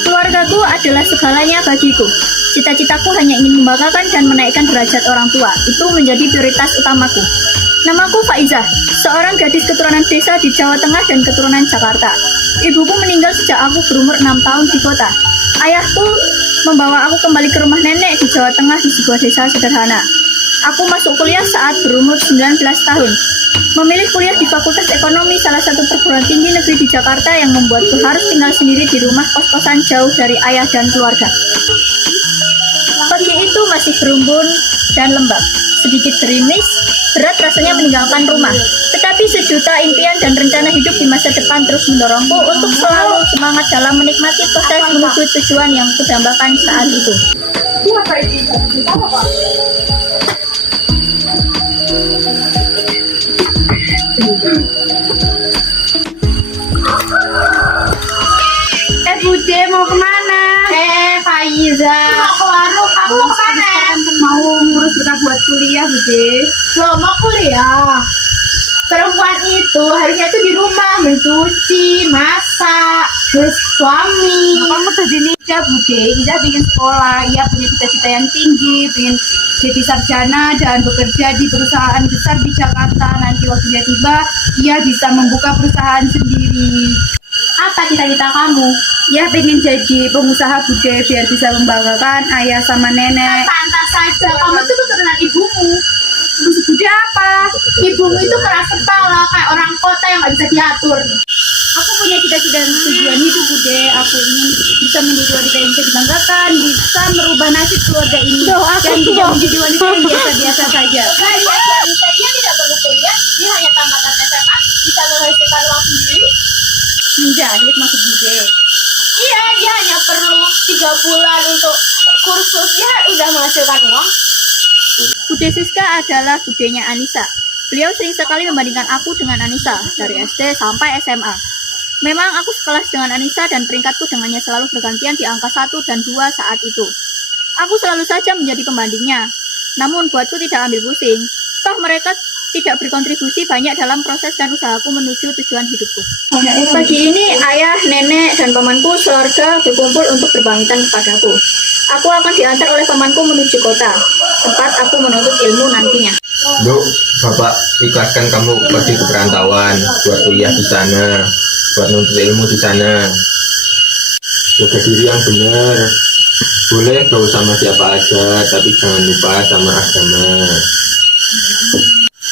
Keluargaku adalah segalanya bagiku. Cita-citaku hanya ingin membanggakan dan menaikkan derajat orang tua. Itu menjadi prioritas utamaku. Namaku Faizah, seorang gadis keturunan desa di Jawa Tengah dan keturunan Jakarta. Ibuku meninggal sejak aku berumur 6 tahun di kota. Ayahku membawa aku kembali ke rumah nenek di Jawa Tengah di sebuah desa sederhana. Aku masuk kuliah saat berumur 19 tahun. Memilih kuliah di Fakultas Ekonomi salah satu perguruan tinggi negeri di Jakarta yang membuatku harus tinggal sendiri di rumah kos-kosan jauh dari ayah dan keluarga. Pagi itu masih berumbun dan lembab, sedikit gerimis, berat rasanya meninggalkan rumah. Tetapi sejuta impian dan rencana hidup di masa depan terus mendorongku untuk selalu semangat dalam menikmati proses menuju tujuan yang kudambakan saat itu. Bude mau kemana? Faiza, Mau ke warung, kamu mau kemana? mau ngurus berkas buat kuliah, Bude. Loh, mau kuliah. Perempuan itu harusnya tuh di rumah mencuci, masak, terus suami. Kamu tadi nikah, Bude. Ida ingin sekolah, ia punya cita-cita yang tinggi, ingin jadi sarjana dan bekerja di perusahaan besar di Jakarta. Nanti waktunya tiba, ia bisa membuka perusahaan sendiri. Apa cita-cita kamu? Ia pengen jadi pengusaha, Bude, biar bisa membanggakan ayah sama nenek. Pantas saja, kamu tuh keturunan ibumu. Maksud Bude apa? Ibumu itu keras kepala, kayak orang kota yang gak bisa diatur. Aku punya cita-cita dan tujuan hidup, Bude. Aku ingin bisa menjadi wanita yang bisa dibanggakan, bisa merubah nasib keluarga ini, dan tidak menjadi wanita yang biasa-biasa saja. Nah, dia tidak perlu kuliah, dia hanya tamatan SMA, bisa menghasilkan uang sendiri. Menjahit maksud Bude. Iya, dia hanya perlu 3 bulan untuk kursus, dia udah menghasilkan uang. Bude Siska adalah budenya Anissa. Beliau sering sekali membandingkan aku dengan Anissa, dari SD sampai SMA. Memang aku sekelas dengan Anissa dan peringkatku dengannya selalu bergantian di angka 1 dan 2 saat itu. Aku selalu saja menjadi pembandingnya. Namun buatku tidak ambil pusing. Toh mereka tidak berkontribusi banyak dalam proses dan usahaku menuju tujuan hidupku. Pagi ini ayah, nenek, dan pamanku sekeluarga berkumpul untuk berbangkitan kepadaku. Aku akan diantar oleh pamanku menuju kota, tempat aku menuntut ilmu nantinya. Duk, Bapak ikhlaskan kamu pergi ke perantauan, buat kuliah di sana, buat nuntut ilmu di sana. Jaga diri yang benar. Boleh gak sama siapa aja, tapi jangan lupa sama agama.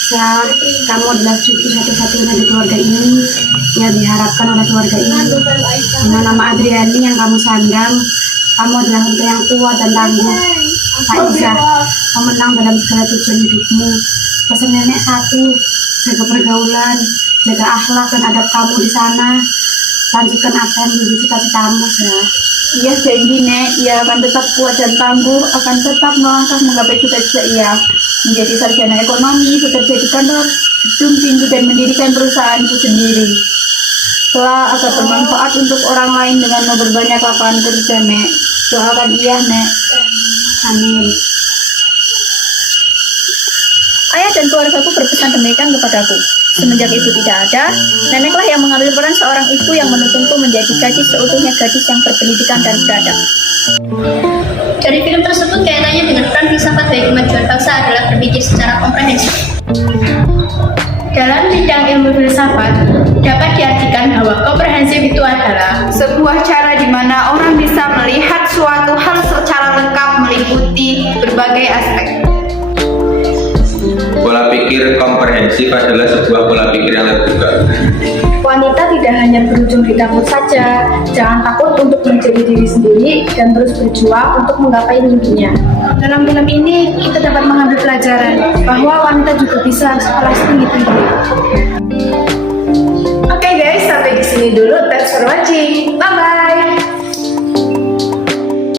Kamu adalah cucu satu-satunya di keluarga ini yang diharapkan oleh keluarga ini. Dengan nama Adriani yang kamu sandang, kamu adalah wanita yang kuat dan tangguh. Faiza, kamu menang dalam segala tujuan hidupmu. Pesan nenek satu, jaga pergaulan, jaga akhlak dan adab kamu di sana. Lanjutkan apa yang menjadi cita-citamu, ya. Iya janji, Nek. Ia akan tetap kuat dan tangguh, akan tetap melangkah menggapai cita-cita ia. Menjadi sarjana ekonomi, bekerja di kantor gedung tinggi dan mendirikan perusahaanku sendiri. Kelak akan bermanfaat untuk orang lain dengan memperbanyak lapangan kerja, Nek. Doakan ia, Nek. Amin. Ayah dan keluargaku berpesan demikian kepadaku. Semenjak ibu tidak ada, neneklah yang mengambil peran seorang ibu yang menuntunku menjadi gadis seutuhnya gadis yang berpendidikan dan beradab. Dari film tersebut kaitannya dengan peran filsafat bagi kemajuan bangsa adalah berpikir secara komprehensif. Dalam bidang ilmu filsafat, dapat diartikan bahwa komprehensif itu adalah sebuah cara di mana orang bisa melihat suatu hal secara lengkap meliputi berbagai aspek. Pola pikir komprehensif adalah sebuah pola pikir yang terbuka. Wanita tidak hanya berujung di dapur saja. Jangan takut untuk menjadi diri sendiri dan terus berjuang untuk menggapai mimpinya. Dalam film ini kita dapat mengambil pelajaran bahwa wanita juga bisa sekolah setinggi-tinggi. Oke guys, sampai di sini dulu. Thanks for watching. Bye bye.